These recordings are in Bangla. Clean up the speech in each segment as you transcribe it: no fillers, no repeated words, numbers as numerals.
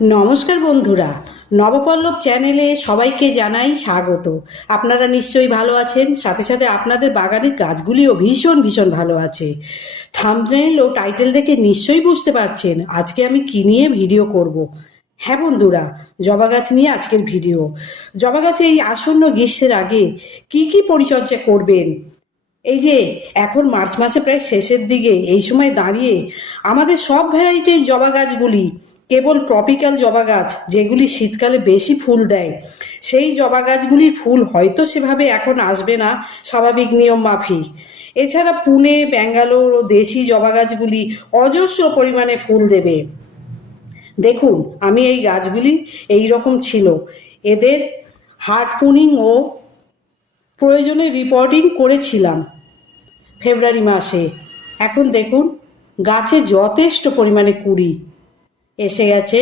নমস্কার বন্ধুরা, নবপল্লব চ্যানেলে সবাইকে জানাই স্বাগত। আপনারা নিশ্চয়ই ভালো আছেন, সাথে সাথে আপনাদের বাগানের গাছগুলিও ভীষণ ভীষণ ভালো আছে। থাম্বনেল ও টাইটেল দেখে নিশ্চয়ই বুঝতে পারছেন আজকে আমি কী নিয়ে ভিডিও করব। হ্যাঁ বন্ধুরা, জবা গাছ নিয়ে আজকের ভিডিও। জবা গাছে এই আসন্ন গ্রীষ্মের আগে কি কি পরিচর্যা করবেন, এই যে এখন মার্চ মাসে প্রায় শেষের দিকে, এই সময় দাঁড়িয়ে আমাদের সব ভ্যারাইটির জবা গাছগুলি, কেবল ট্রপিক্যাল জবা গাছ যেগুলি শীতকালে বেশি ফুল দেয়, সেই জবা গাছগুলির ফুল হয়তো সেভাবে এখন আসবে না স্বাভাবিক নিয়ম মাফিক। এছাড়া পুনে, ব্যাঙ্গালোর ও দেশি জবা গাছগুলি অজস্র পরিমাণে ফুল দেবে। দেখুন, আমি এই গাছগুলি এই রকম ছিল, এদের হার্ড প্রুনিং ও প্রয়োজনে রিপোর্টিং করেছিলাম ফেব্রুয়ারি মাসে। এখন দেখুন গাছে যথেষ্ট পরিমাণে কুড়ি এসে গেছে।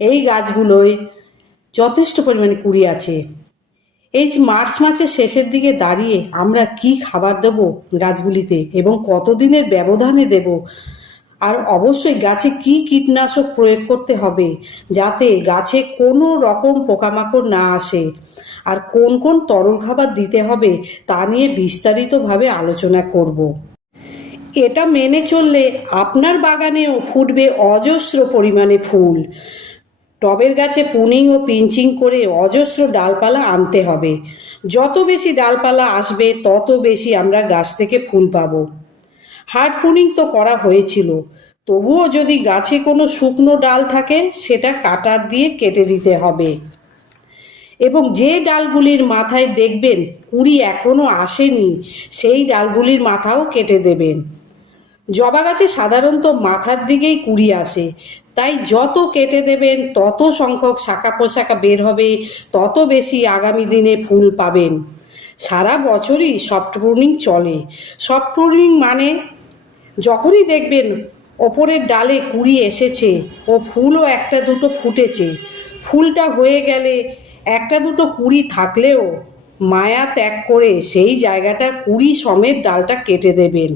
এই গাছগুলোয় যথেষ্ট পরিমাণে কুড়ি আছে। এই মার্চ মাসের শেষের দিকে দাঁড়িয়ে আমরা কি খাবার দেবো গাছগুলিতে এবং কতদিনের ব্যবধানে দেব, আর অবশ্যই গাছে কি কীটনাশক প্রয়োগ করতে হবে যাতে গাছে কোনো রকম পোকামাকড় না আসে, আর কোন কোন তরল খাবার দিতে হবে তা নিয়ে বিস্তারিতভাবে আলোচনা করব। এটা মেনে চললে আপনার বাগানেও ফুটবে অজস্র পরিমাণে ফুল। টবের গাছে প্রুনিং ও পিঞ্চিং করে অজস্র ডালপালা আনতে হবে। যত বেশি ডালপালা আসবে তত বেশি আমরা গাছ থেকে ফুল পাবো। হার্ড প্রুনিং তো করা হয়েছিল, তবুও যদি গাছে কোনো শুকনো ডাল থাকে সেটা কাটার দিয়ে কেটে দিতে হবে। এবং যে ডালগুলির মাথায় দেখবেন কুড়ি এখনও আসেনি, সেই ডালগুলির মাথাও কেটে দেবেন। জবা গাছে সাধারণত মাথার দিকেই কুড়ি আসে, তাই যত কেটে দেবেন তত সংখ্যক শাখা পোশাখা বের হবে, তত বেশি আগামী দিনে ফুল পাবেন। সারা বছরই সফট প্রুনিং চলে। সফট প্রুনিং মানে যখনই দেখবেন ওপরের ডালে কুড়ি এসেছে ও ফুলও একটা দুটো ফুটেছে, ফুলটা হয়ে গেলে একটা দুটো কুড়ি থাকলেও মায়া ত্যাগ করে সেই জায়গাটা কুড়ি সমেত ডালটা কেটে দেবেন।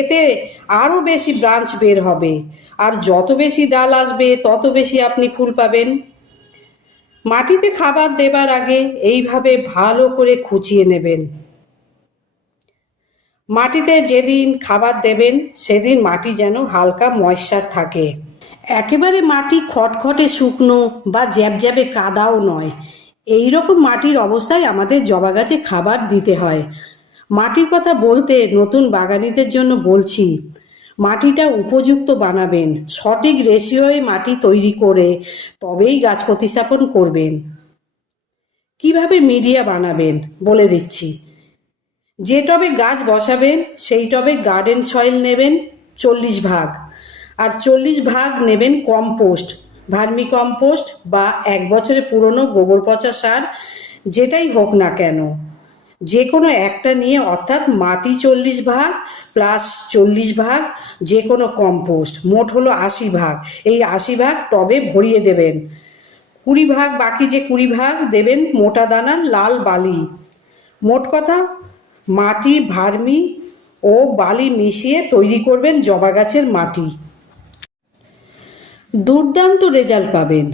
এতে আরও বেশি ব্রাঞ্চ বের হবে, আর যত বেশি ডাল আসবে তত বেশি আপনি ফুল পাবেন। মাটিতে খাবার দেবার আগে এইভাবে ভালো করে খুঁচিয়ে নেবেন। মাটিতে যেদিন খাবার দেবেন সেদিন মাটি যেন হালকা ময়েশ্চার থাকে। একেবারে মাটি খটখটে শুকনো বা জ্যাবজ্যাবে কাদাও নয়, এই রকম মাটির অবস্থায় আমাদের জবা গাছে খাবার দিতে হয়। মাটির কথা বলতে নতুন বাগানীদের জন্য বলছি, মাটিটা উপযুক্ত বানাবেন, সঠিক রেশিওয়ে মাটি তৈরি করে তবেই গাছ প্রতিস্থাপন করবেন। কিভাবে মিডিয়া বানাবেন বলে দিচ্ছি। যে টবে গাছ বসাবেন সেই টবে গার্ডেন সয়েল নেবেন 40 ভাগ, আর 40 ভাগ নেবেন কম্পোস্ট, ভার্মি কম্পোস্ট বা 1 বছরের পুরনো গোবর পচা সার, যেটাই হোক না কেন, যে কোনো একটা নিয়ে, অর্থাৎ মাটি 40 ভাগ প্লাস 40 ভাগ যে কোনো কম্পোস্ট, মোট হলো 80 ভাগ। এই 80 ভাগ টবে ভরিয়ে দেবেন। 20 ভাগ, বাকি যে 20 ভাগ দেবেন মোটা দানার লাল বালি। মোট কথা মাটি, ভার্মি ও বালি মিশিয়ে তৈরি করবেন জবা গাছের মাটি। দুর্দান্ত রেজাল্ট পাবেন।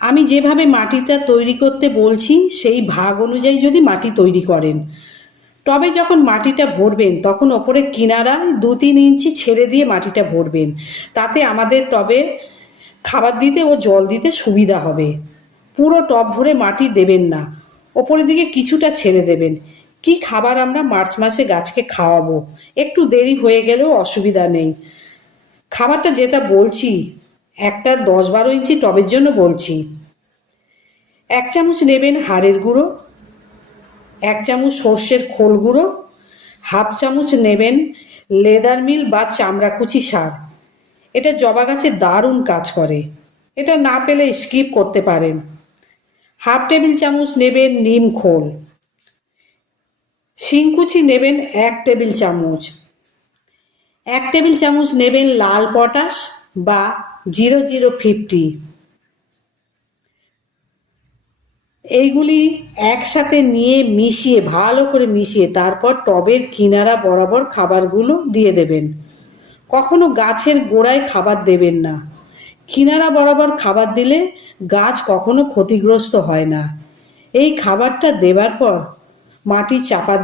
আমি যেভাবে মাটিটা তৈরি করতে বলছি সেই ভাগ অনুযায়ী যদি মাটি তৈরি করেন, টবে যখন মাটিটা ভরবেন তখন ওপরে কিনারা 2-3 ইঞ্চি ছেড়ে দিয়ে মাটিটা ভরবেন, তাতে আমাদের টবে খাবার দিতে ও জল দিতে সুবিধা হবে। পুরো টব ভরে মাটি দেবেন না, ওপরের দিকে কিছুটা ছেড়ে দেবেন। কি খাবার আমরা মার্চ মাসে গাছকে খাওয়াবো, একটু দেরি হয়ে গেলেও অসুবিধা নেই। খাবারটা যেটা বলছি একটা 10-12 ইঞ্চি টবের জন্য বলছি। 1 চামচ নেবেন হাড়ের গুঁড়ো, 1 চামচ সর্ষের খোল গুঁড়ো, 1/2 চামচ নেবেন লেদার মিল বা চামড়াকুচি সার। এটা জবা গাছে দারুণ কাজ করে, এটা না পেলে স্কিপ করতে পারেন। 1/2 টেবিল চামচ নেবেন নিম খোল, শিংকুচি নেবেন 1 টেবিল চামচ, 1 টেবিল চামচ নেবেন লাল পটাশ বা 0050। এইগুলি একসাথে নিয়ে মিশিয়ে ভালো করে মিশিয়ে তারপর টবের কিনারা বরাবর খাবারগুলো দিয়ে দেবেন। কখনো গাছের গোড়ায় খাবার দেবেন না, কিনারা বরাবর খাবার দিলে গাছ কখনো ক্ষতিগ্রস্ত হয় না। এই খাবারটা দেবার পর মাটি চাপা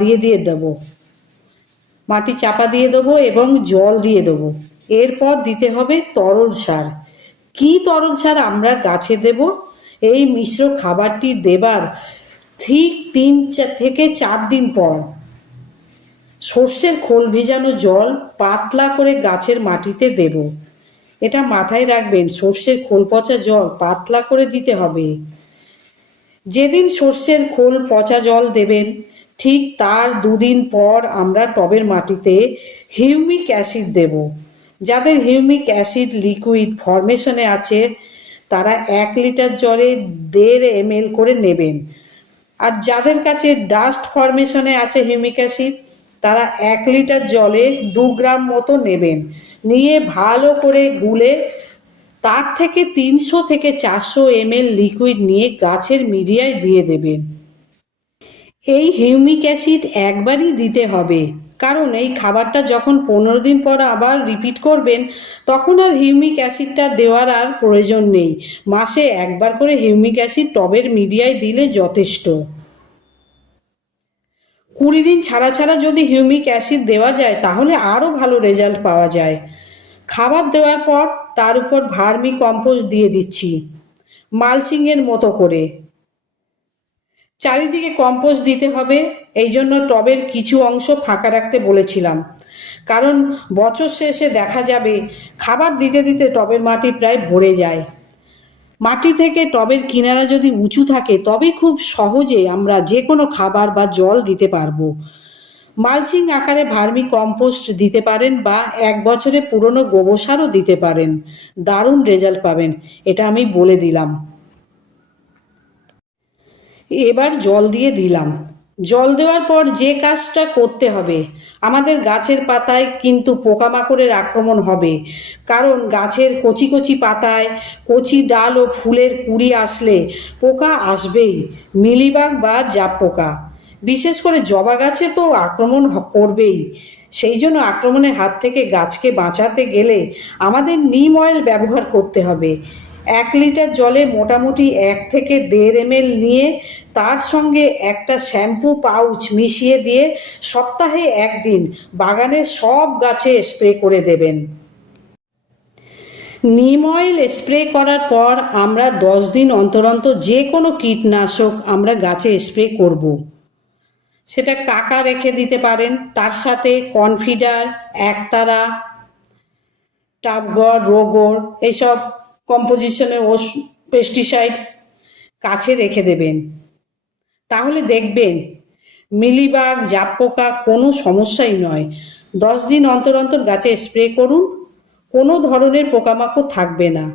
দিয়ে দেবো, এবং জল দিয়ে দেবো। এরপর দিতে হবে তরল সার। কি তরল সার আমরা গাছে দেব? এই মিশ্র খাবারটি দেবার ঠিক 3 থেকে 4 দিন পর সর্ষের খোল ভিজানো জল পাতলা করে গাছের মাটিতে দেব। এটা মাথায় রাখবেন, সর্ষের খোল পচা জল পাতলা করে দিতে হবে। যেদিন সর্ষের খোল পচা জল দেবেন ঠিক তার 2 দিন পর আমরা টবের মাটিতে হিউমিক অ্যাসিড দেব। যাদের হিউমিক অ্যাসিড লিকুইড ফরমেশনে আছে তারা 1 লিটার জলে 1.5 ml করে নেবেন। আর যাদের কাছে ডাস্ট ফরমেশনে আছে হিউমিক অ্যাসিড তারা 1 লিটার জলে 2 গ্রাম মতো নেবেন। নিয়ে ভালো করে গুলে তার থেকে 300 থেকে 400 ml লিকুইড নিয়ে গাছের মিডিয়ায় দিয়ে দেবেন। এই হিউমিক অ্যাসিড একবারই দিতে হবে, কারণ এই খাবারটা যখন 15 দিন পর আবার রিপিট করবেন তখন আর হিউমিক অ্যাসিডটা দেওয়ার আর প্রয়োজন নেই। মাসে একবার করে হিউমিক অ্যাসিড টবের মিডিয়ায় দিলে যথেষ্ট। 20 দিন ছাড়া ছাড়া যদি হিউমিক অ্যাসিড দেওয়া যায় তাহলে আরও ভালো রেজাল্ট পাওয়া যায়। খাবার দেওয়ার পর তার উপর ভার্মি কম্পোস্ট দিয়ে দিচ্ছি মালচিংয়ের মতো করে। চারিদিকে কম্পোস্ট দিতে হবে, এই জন্য টবের কিছু অংশ ফাঁকা রাখতে বলেছিলাম, কারণ বছর শেষে দেখা যাবে খাবার দিতে দিতে টবের মাটি প্রায় ভরে যায়। মাটি থেকে টবের কিনারা যদি উঁচু থাকে তবে খুব সহজে আমরা যে কোনো খাবার বা জল দিতে পারবো। মালচিং আকারে ভার্মি কম্পোস্ট দিতে পারেন বা 1 বছরে পুরনো গোবর সারও দিতে পারেন, দারুণ রেজাল্ট পাবেন, এটা আমি বলে দিলাম। এবার জল দিয়ে দিলাম। জল দেওয়ার পর যে কাজটা করতে হবে, আমাদের গাছের পাতায় কিন্তু পোকামাকড়ের আক্রমণ হবে, কারণ গাছের কচি কচি পাতায় কচি ডাল ও ফুলের কুঁড়ি আসলে পোকা আসবেই, মিলিবাগ বা জাপ পোকা। বিশেষ করে জবা গাছে তো আক্রমণ করবেই। সেই জন্য আক্রমণের হাত থেকে গাছকে বাঁচাতে গেলে আমাদের নিম অয়েল ব্যবহার করতে হবে। 1 লিটার জলে মোটামুটি 1 থেকে 1.5 ml নিয়ে তার সঙ্গে একটা শ্যাম্পু পাউচ মিশিয়ে দিয়ে সপ্তাহে 1 দিন বাগানের সব গাছে স্প্রে করে দেবেন। নিম অয়েল স্প্রে করার পর আমরা 10 দিন অন্তর অন্তর যে কোনো কীটনাশক আমরা গাছে স্প্রে করব। সেটা কাকা রেখে দিতে পারেন, তার সাথে কনফিডার, একতারা, টাবগড়, রোগড় এইসব কম্পোজিশনের পেস্টিসাইড কাছে রেখে দেবেন। তাহলে দেখবেন মিলিবাগ, জাপ পোকা কোনো সমস্যাই নয়। 10 দিন অন্তর অন্তর গাছে স্প্রে করুন, কোনো ধরনের পোকামাকড় থাকবে না।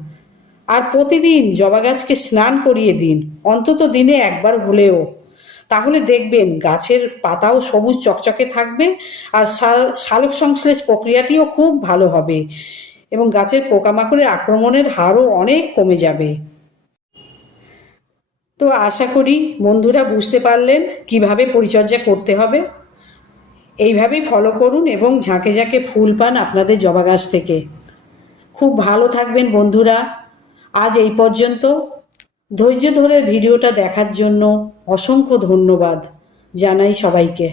আর প্রতিদিন জবা গাছকে স্নান করিয়ে দিন, অন্তত দিনে একবার হলেও। তাহলে দেখবেন গাছের পাতাও সবুজ চকচকে থাকবে আর সালোক সংশ্লেষ প্রক্রিয়াটিও খুব ভালো হবে এবং গাছের পোকামাকড়ের আক্রমণের হারও অনেক কমে যাবে। তো আশা করি বন্ধুরা বুঝতে পারলেন কিভাবে পরিচর্যা করতে হবে। এইভাবেই ফলো করুন এবং ঝাঁকে ঝাঁকে ফুল পান আপনাদের জবা গাছ থেকে। খুব ভালো থাকবেন বন্ধুরা। আজ এই পর্যন্ত। ধৈর্য ধরে ভিডিওটা দেখার জন্য অসংখ্য ধন্যবাদ জানাই সবাইকে।